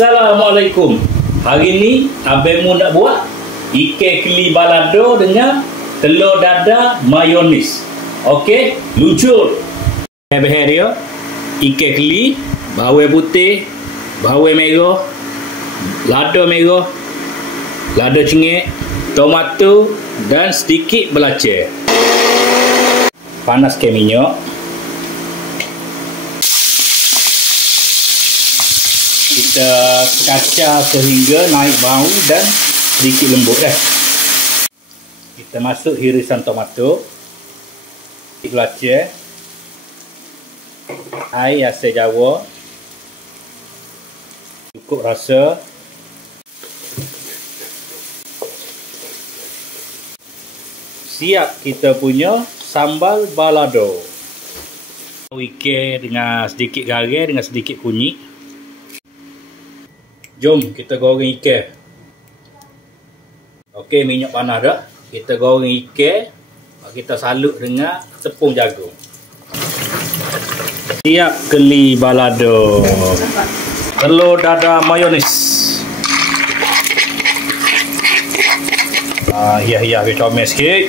Assalamualaikum. Hari ni Abang Mu nak buat ikan keli balado dengan telur dadah mayonis. Okey, luncur. Bahan dia ikan keli, bawang putih, bawang merah, lada merah, lada cengek, tomato dan sedikit belacan. Panaskan minyak. Kita kacau sehingga naik bau dan sedikit lembut dah. Kita masuk irisan tomato, belacan, air asam jawa, cukup rasa, siap kita punya sambal balado. Ikan dengan sedikit garam dengan sedikit kunyit. Jom kita goreng ikan. Okey, minyak panas dah. Kita goreng ikan. Kita salut dengan tepung jagung. Siap keli balado. Telur dadah mayonis. Hias-hias dia comel sikit.